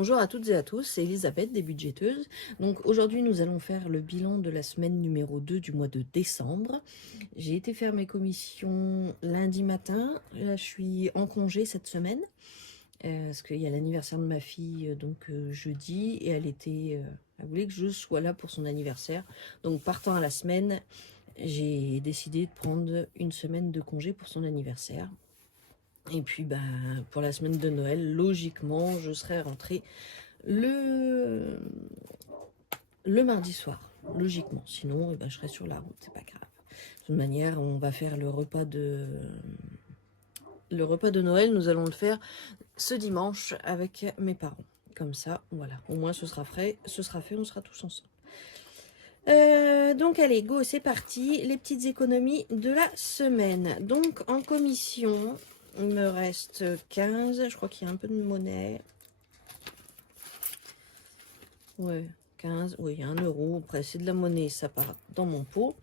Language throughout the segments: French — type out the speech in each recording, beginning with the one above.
Bonjour à toutes et à tous, c'est Elisabeth des Budgeteuses. Donc aujourd'hui nous allons faire le bilan de la semaine numéro 2 du mois de décembre. J'ai été faire mes commissions lundi matin, là je suis en congé cette semaine. Parce qu'il y a l'anniversaire de ma fille jeudi et elle voulait que je sois là pour son anniversaire. Donc partant à la semaine, j'ai décidé de prendre une semaine de congé pour son anniversaire. Et puis pour la semaine de Noël, logiquement, je serai rentrée le mardi soir, logiquement. Sinon, je serai sur la route, c'est pas grave. De toute manière, on va faire le repas de Noël. Nous allons le faire ce dimanche avec mes parents. Comme ça, voilà. Au moins, ce sera fait, on sera tous ensemble. Donc allez, go, c'est parti. Les petites économies de la semaine. Donc en commission, il me reste 15. Je crois qu'il y a un peu de monnaie. Ouais, 15. Oui, il y a 1 euro. Après, c'est de la monnaie, ça part dans mon pot.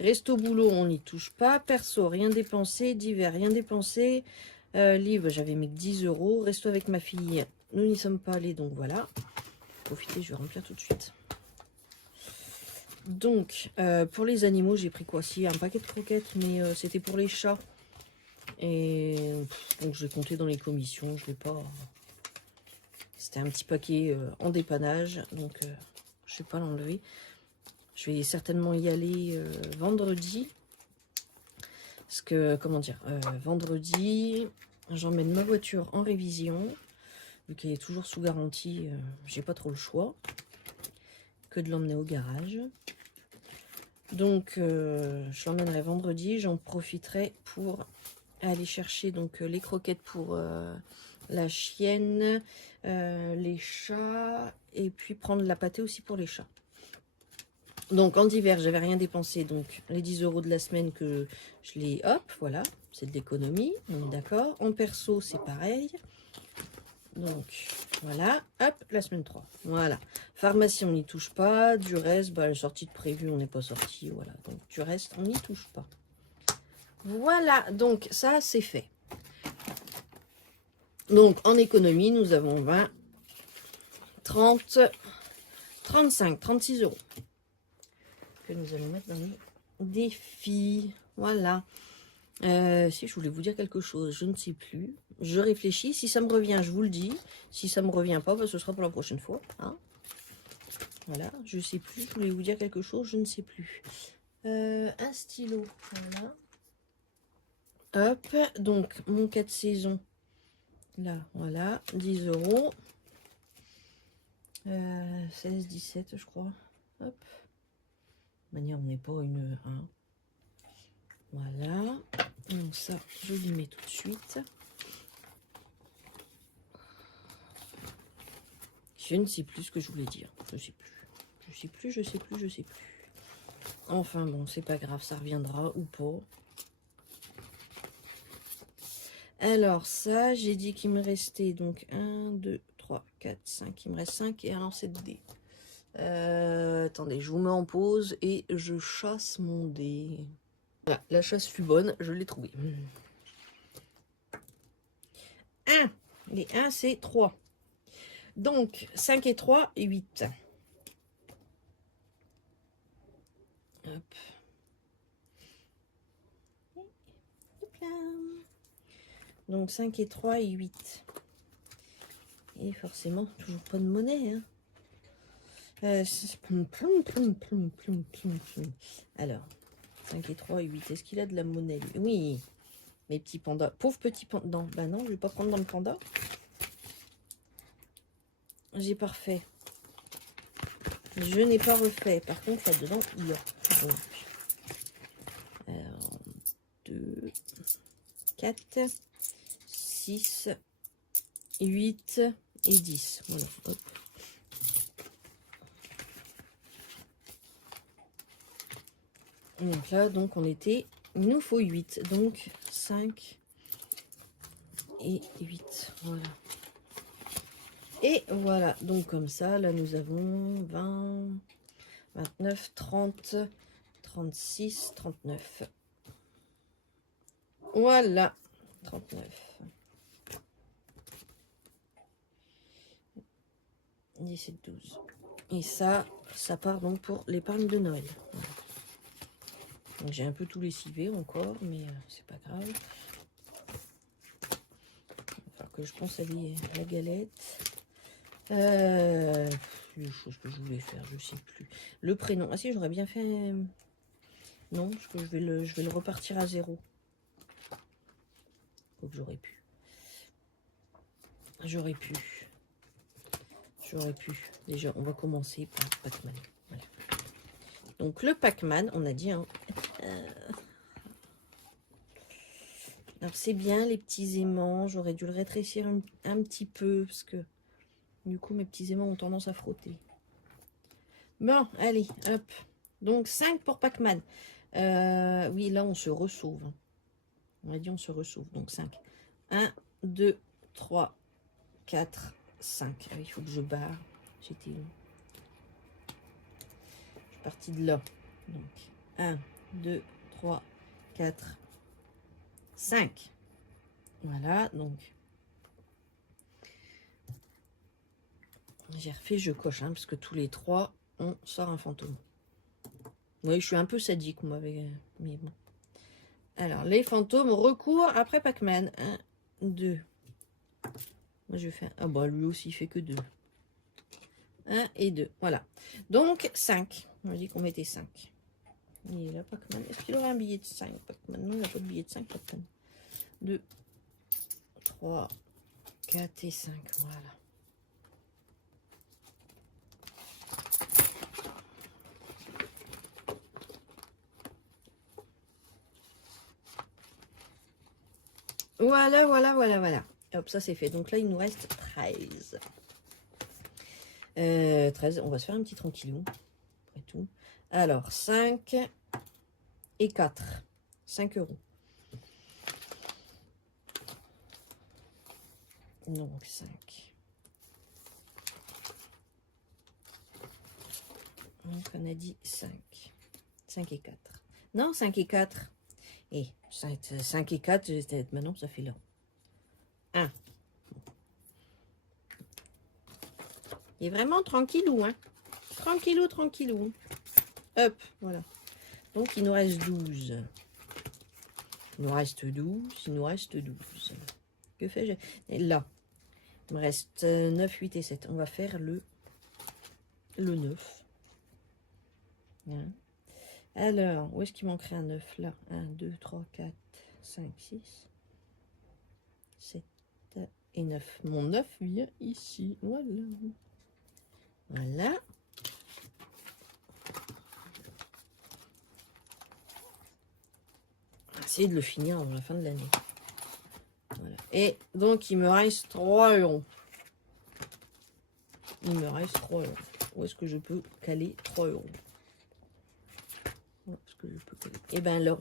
Resto boulot, on n'y touche pas. Perso, rien dépensé. Divers, rien dépensé. Livre, j'avais mis 10 euros. Resto avec ma fille, nous n'y sommes pas allés, donc voilà. Profitez, je vais remplir tout de suite. Donc, pour les animaux, j'ai pris quoi? Si, un paquet de croquettes, mais c'était pour les chats. Et donc, je l'ai compté dans les commissions. Je l'ai pas... C'était un petit paquet en dépannage, donc je vais pas l'enlever. Je vais certainement y aller vendredi. Parce que, comment dire, vendredi, j'emmène ma voiture en révision. Vu qu'elle est toujours sous garantie, j'ai pas trop le choix que de l'emmener au garage. Donc, je l'emmènerai vendredi. J'en profiterai pour aller chercher donc les croquettes pour la chienne, les chats, et puis prendre la pâtée aussi pour les chats. Donc, en divers, j'avais rien dépensé. Donc, les 10 euros de la semaine que je les... Hop, voilà, c'est de l'économie, on est d'accord. En perso, c'est pareil. Donc, voilà, hop, la semaine 3. Voilà. Pharmacie, on n'y touche pas. Du reste, la sortie de prévu, on n'est pas sorti. Voilà, donc du reste, on n'y touche pas. Voilà, donc ça, c'est fait. Donc, en économie, nous avons 20, 30, 35, 36 euros. Que nous allons mettre dans les défis. Voilà. Si je voulais vous dire quelque chose, je ne sais plus. Je réfléchis. Si ça me revient, je vous le dis. Si ça me revient pas, ce sera pour la prochaine fois. Hein, voilà, je sais plus. Je voulais vous dire quelque chose, je ne sais plus. Un stylo. Voilà. Hop. Donc, mon 4 saisons. Là, voilà. 10 euros. 16, 17, je crois. Hop. De manière, on n'est pas une 1. Voilà. Donc ça, je lui mets tout de suite. Je ne sais plus ce que je voulais dire. Je sais plus. Je sais plus, je sais plus, je sais plus. Enfin bon, c'est pas grave, ça reviendra ou pas. Alors ça, j'ai dit qu'il me restait donc 1, 2, 3, 4, 5. Il me reste 5 et un lancer de dés. Attendez, je vous mets en pause et je chasse mon dé. Voilà, la chasse fut bonne, je l'ai trouvé. 1. Les 1, c'est 3. Donc, 5 et 3, 8. Hop. Hop là. Donc, 5 et 3 et 8. Et forcément, toujours pas de monnaie. Hein. Alors, 5 et 3 et 8. Est-ce qu'il a de la monnaie? Oui. Mes petits pandas. Pauvre petit panda. Bah non, je vais pas prendre dans le panda. J'ai pas refait. Je n'ai pas refait. Par contre, là-dedans, il y a. Donc, 2, 4, 6, 8 et 10. Voilà. Hop. Donc là, donc on était... Il nous faut 8. Donc 5 et 8. Voilà. Et voilà. Donc comme ça, là, nous avons 20, 29, 30, 36, 39. Voilà. 39. 17, 12. Et ça part donc pour l'épargne de Noël. Voilà. Donc j'ai un peu tout lessivé encore, mais c'est pas grave. Il va falloir que je pense à la galette. Les choses que je voulais faire, je sais plus. Le prénom. Ah si, j'aurais bien fait... Non, parce que je vais le repartir à 0. Donc j'aurais pu. J'aurais pu. Déjà, on va commencer par Pac-Man. Voilà. Donc le Pac-Man, on a dit... Hein, alors c'est bien les petits aimants. J'aurais dû le rétrécir un petit peu, parce que du coup mes petits aimants ont tendance à frotter. Bon, allez, hop. Donc 5 pour Pac-Man. Oui, là on se ressauve. On a dit on se ressauve. Donc 5. 1, 2, 3, 4, 5. Ah, il faut que je barre. J'étais... Je suis partie de là. Donc 1, 2, 3, 4, 5. Voilà, donc j'ai refait, je coche, hein, parce que tous les 3, on sort un fantôme. Oui, je suis un peu sadique, on m'avait... Mais bon. Alors, les fantômes recourent après Pac-Man. 1, 2. Moi, je vais faire... Ah bah, lui aussi, il fait que 2. 1 et 2, voilà. Donc, 5. On a dit qu'on mettait 5. Il est là, Pac-Man. Est-ce qu'il aurait un billet de 5, Pac-Man? Non, il n'a pas de billet de 5, Pac-Man. 2, 3, 4 et 5, voilà. Voilà. Hop, ça c'est fait. Donc là, il nous reste 13. 13, on va se faire un petit tranquillou. Après tout. Alors, 5 et 4. 5 euros. Donc, 5. Donc, on a dit 5. 5 et 4. Non, 5 et 4. Et 5 et 4, maintenant, ça fait là. 1. Il est vraiment tranquillou, hein. Tranquillou. Hop, voilà. Donc, il nous reste 12. Il nous reste 12. Que fais-je? Là, il me reste 9, 8 et 7. On va faire le 9. Hein. Alors, où est-ce qu'il manquerait un 9? Là, 1, 2, 3, 4, 5, 6, 7 et 9. Mon 9 vient ici. Voilà. Essayer de le finir avant la fin de l'année. Voilà. Et donc, il me reste 3 euros. Où est-ce que je peux caler 3 euros? Où est-ce que je peux caler? Eh bien là.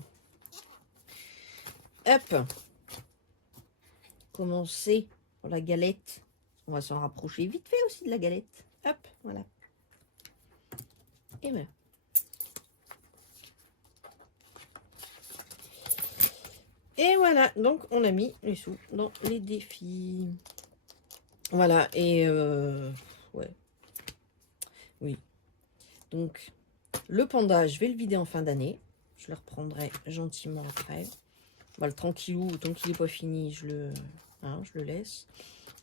Hop. Commencer pour la galette. On va s'en rapprocher vite fait aussi de la galette. Hop, voilà. Et bien. Et voilà, donc on a mis les sous dans les défis. Voilà, et ouais. Oui. Donc, le panda, je vais le vider en fin d'année. Je le reprendrai gentiment après. Bah, le tranquillou, tant qu'il n'est pas fini, je le laisse.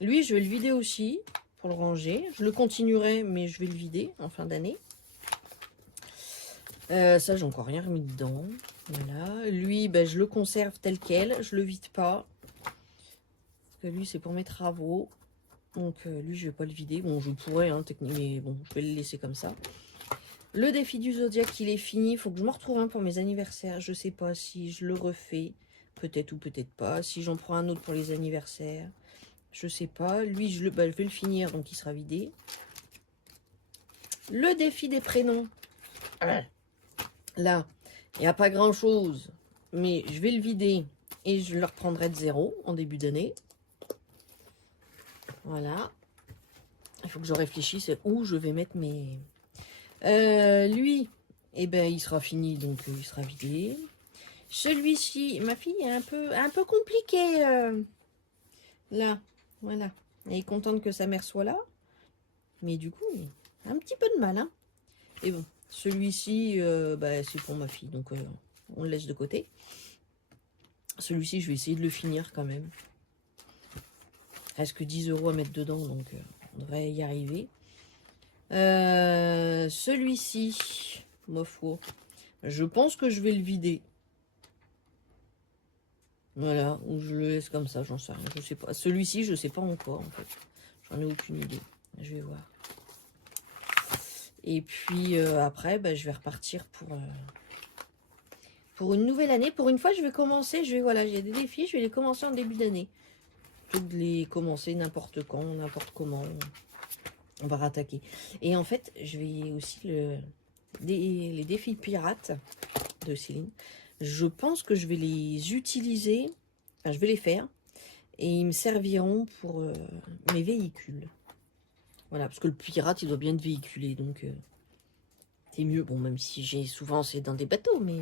Lui, je vais le vider aussi pour le ranger. Je le continuerai, mais je vais le vider en fin d'année. Ça, j'ai encore rien remis dedans. Voilà. Lui, ben, je le conserve tel quel. Je le vide pas. Parce que lui, c'est pour mes travaux. Donc, lui, je vais pas le vider. Bon, je pourrais, hein, techniquement, mais bon, je vais le laisser comme ça. Le défi du zodiaque, il est fini. Il faut que je me retrouve un pour mes anniversaires. Je sais pas si je le refais. Peut-être ou peut-être pas. Si j'en prends un autre pour les anniversaires. Je sais pas. Lui, je vais le finir, donc il sera vidé. Le défi des prénoms. Là, il n'y a pas grand-chose. Mais je vais le vider. Et je le reprendrai de 0 en début d'année. Voilà. Il faut que je réfléchisse où je vais mettre mes... lui, eh ben, il sera fini, donc il sera vidé. Celui-ci, ma fille est un peu compliquée. Là, voilà. Elle est contente que sa mère soit là. Mais du coup, un petit peu de mal, hein. Et bon, celui-ci, c'est pour ma fille, donc on le laisse de côté. Celui-ci, je vais essayer de le finir quand même. Il reste que 10 € à mettre dedans, donc on devrait y arriver. Celui-ci, ma foi, je pense que je vais le vider. Voilà, ou je le laisse comme ça, j'en sais rien, je sais pas. Celui-ci, je sais pas encore, en fait. J'en ai aucune idée. Je vais voir. Et puis après, je vais repartir pour une nouvelle année. Pour une fois, je vais commencer, voilà, j'ai des défis, je vais les commencer en début d'année. Plutôt que de les commencer n'importe quand, n'importe comment. On va rattaquer. Et en fait, je vais aussi les défis pirates de Céline. Je pense que je vais les utiliser, enfin je vais les faire, et ils me serviront pour mes véhicules. Voilà, parce que le pirate, il doit bien être véhiculé, donc c'est mieux. Bon, même si j'ai souvent c'est dans des bateaux, mais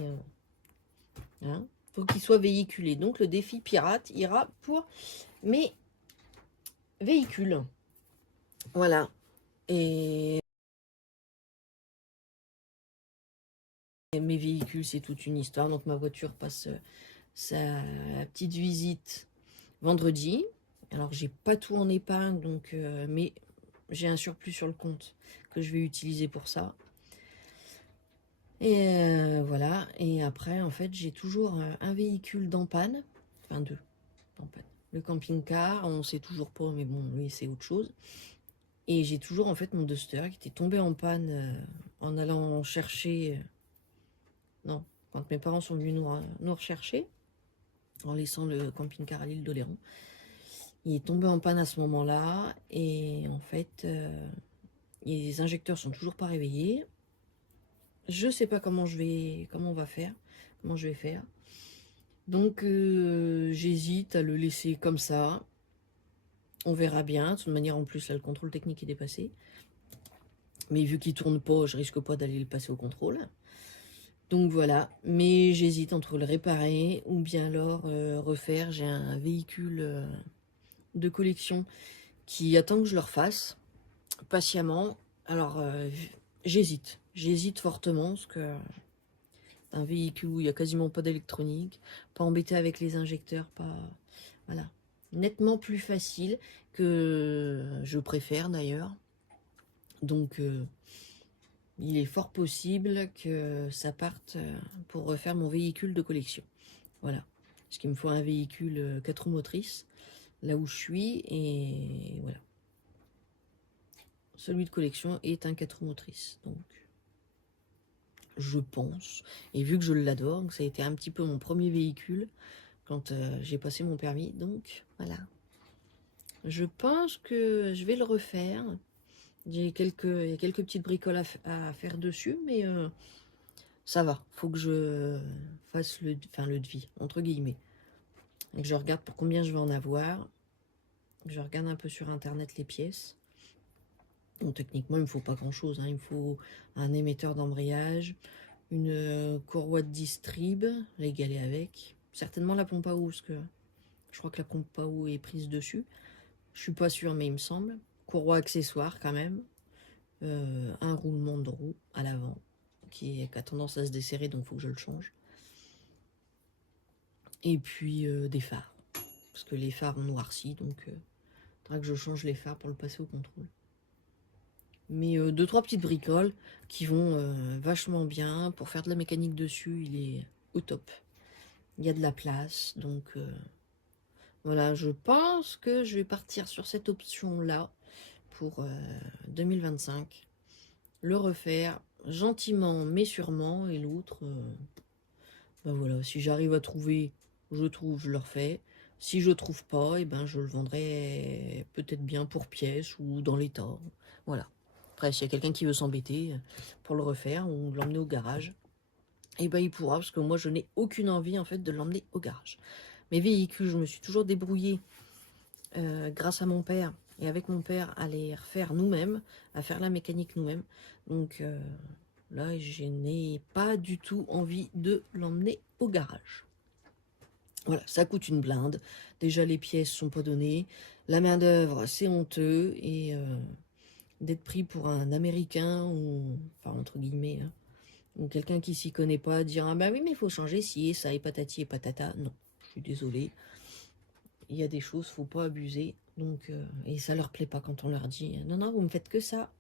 hein, faut qu'il soit véhiculé. Donc le défi pirate ira pour mes véhicules. Voilà. Et mes véhicules, c'est toute une histoire. Donc ma voiture passe sa petite visite vendredi. Alors j'ai pas tout en épargne, donc mais j'ai un surplus sur le compte que je vais utiliser pour ça. Et voilà. Et après, en fait, j'ai toujours un véhicule dans panne, enfin deux en panne. Le camping-car, on sait toujours pas, mais bon, lui c'est autre chose. Et j'ai toujours en fait mon Duster qui était tombé en panne en allant chercher. Non, quand mes parents sont venus nous rechercher, en laissant le camping-car à l'île d'Oléron. Il est tombé en panne à ce moment-là, et en fait, les injecteurs sont toujours pas réveillés. Je sais pas comment je vais faire. Donc j'hésite à le laisser comme ça. On verra bien. De toute manière, en plus, là, le contrôle technique est dépassé. Mais vu qu'il tourne pas, je risque pas d'aller le passer au contrôle. Donc voilà, mais j'hésite entre le réparer ou bien alors refaire. J'ai un véhicule de collection qui attend que je le refasse patiemment. Alors j'hésite fortement parce que un véhicule où il n'y a quasiment pas d'électronique, pas embêté avec les injecteurs, pas voilà, nettement plus facile que je préfère d'ailleurs. Donc il est fort possible que ça parte pour refaire mon véhicule de collection. Voilà. Parce qu'il me faut un véhicule 4 roues motrices, là où je suis, et voilà. Celui de collection est un 4 roues motrices. Donc, je pense, et vu que je l'adore, ça a été un petit peu mon premier véhicule quand j'ai passé mon permis. Donc, voilà. Je pense que je vais le refaire. J'ai quelques petites bricoles à faire dessus, mais ça va. Faut que je fasse le devis, entre guillemets. Donc je regarde pour combien je vais en avoir. Je regarde un peu sur internet les pièces. Donc techniquement, il me faut pas grand chose, hein. Il me faut un émetteur d'embrayage, une courroie de distrib, l'égaler avec. Certainement la pompe à eau, parce que je crois que la pompe à eau est prise dessus. Je suis pas sûre, mais il me semble. Courroie accessoire quand même. Un roulement de roue à l'avant qui a tendance à se desserrer, donc il faut que je le change. Et puis des phares, parce que les phares ont noirci, donc il faudra que je change les phares pour le passer au contrôle. Mais deux trois petites bricoles qui vont vachement bien. Pour faire de la mécanique dessus, il est au top. Il y a de la place, donc voilà, je pense que je vais partir sur cette option là pour 2025. Le refaire gentiment mais sûrement, et l'autre voilà, si j'arrive à trouver, je le refais. Si je trouve pas, et je le vendrai peut-être bien pour pièce ou dans l'état. Voilà. Après, s'il y a quelqu'un qui veut s'embêter pour le refaire ou l'emmener au garage, il pourra, parce que moi je n'ai aucune envie en fait de l'emmener au garage. Mes véhicules, je me suis toujours débrouillée grâce à mon père et avec mon père à les refaire nous-mêmes, à faire la mécanique nous-mêmes. Donc là, je n'ai pas du tout envie de l'emmener au garage. Voilà, ça coûte une blinde. Déjà, les pièces sont pas données. La main d'œuvre, c'est honteux. Et d'être pris pour un Américain, ou, enfin entre guillemets, hein, ou quelqu'un qui s'y connaît pas, dire ah bah oui mais il faut changer ci et ça et patati et patata. Non, je suis désolée. Il y a des choses, faut pas abuser. Donc, et ça leur plaît pas quand on leur dit non, non, vous me faites que ça,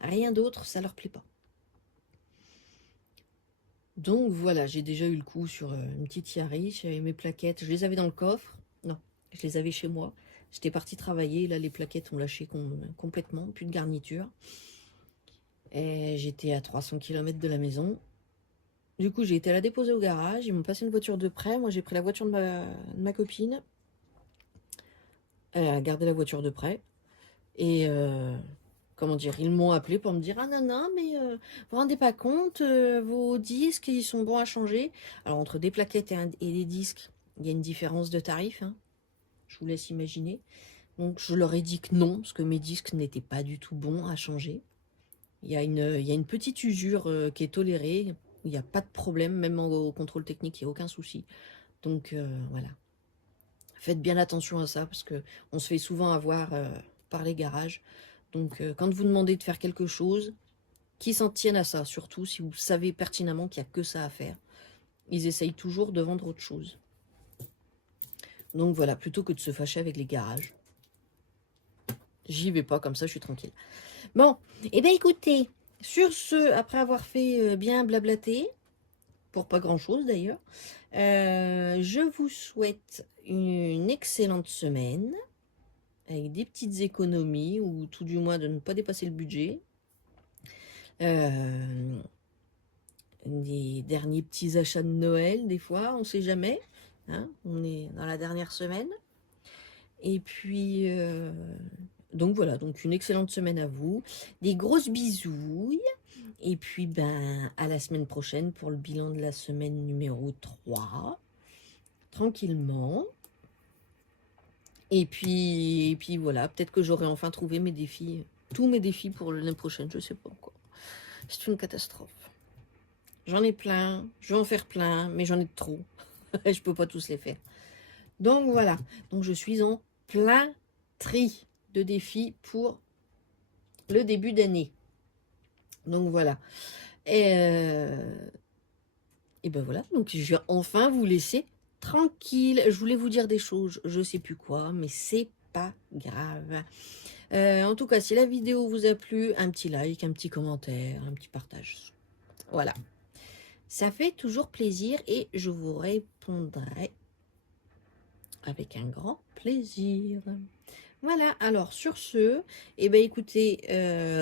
rien d'autre, ça leur plaît pas. Donc voilà, j'ai déjà eu le coup sur une petite Yaris, j'avais mes plaquettes, je les avais dans le coffre, non, je les avais chez moi. J'étais partie travailler, là les plaquettes ont lâché complètement, plus de garniture. Et j'étais à 300 km de la maison. Du coup, j'ai été la déposer au garage, ils m'ont passé une voiture de prêt, moi j'ai pris la voiture de ma copine. Elle a gardé la voiture de prêt. Et comment dire, ils m'ont appelé pour me dire ah non non mais vous vous rendez pas compte, vos disques ils sont bons à changer. Alors entre des plaquettes et des disques, il y a une différence de tarif, hein. Je vous laisse imaginer. Donc je leur ai dit que non, parce que mes disques n'étaient pas du tout bons à changer. Il y a une petite usure qui est tolérée, il n'y a pas de problème, même au contrôle technique, il n'y a aucun souci. Donc voilà. Faites bien attention à ça, parce que on se fait souvent avoir par les garages. Donc, quand vous demandez de faire quelque chose, qu'ils s'en tiennent à ça, surtout si vous savez pertinemment qu'il n'y a que ça à faire. Ils essayent toujours de vendre autre chose. Donc voilà, plutôt que de se fâcher avec les garages. J'y vais pas, comme ça je suis tranquille. Bon, et bien écoutez, sur ce, après avoir fait bien blablater, pour pas grand-chose d'ailleurs, je vous souhaite une excellente semaine, avec des petites économies, ou tout du moins de ne pas dépasser le budget. Des derniers petits achats de Noël, des fois, on ne sait jamais. Hein, on est dans la dernière semaine. Et puis, donc voilà, donc une excellente semaine à vous. Des grosses bisouilles. Et puis, ben, à la semaine prochaine pour le bilan de la semaine numéro 3. Tranquillement. Et puis voilà, peut-être que j'aurai enfin trouvé mes défis, tous mes défis pour l'année prochaine, je sais pas encore. C'est une catastrophe. J'en ai plein, je vais en faire plein, mais j'en ai trop. Je peux pas tous les faire. Donc voilà, donc je suis en plein tri de défis pour le début d'année. Donc voilà. Et ben voilà, donc je vais enfin vous laisser tranquille. Je voulais vous dire des choses, je sais plus quoi, mais c'est pas grave. En tout cas, si la vidéo vous a plu, un petit like, un petit commentaire, un petit partage. Voilà. Ça fait toujours plaisir et je vous répondrai avec un grand plaisir. Voilà, alors sur ce, eh ben écoutez,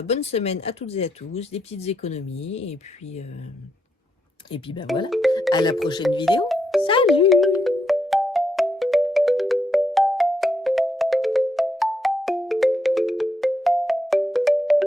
bonne semaine à toutes et à tous, des petites économies, et puis ben voilà, à la prochaine vidéo. Salut!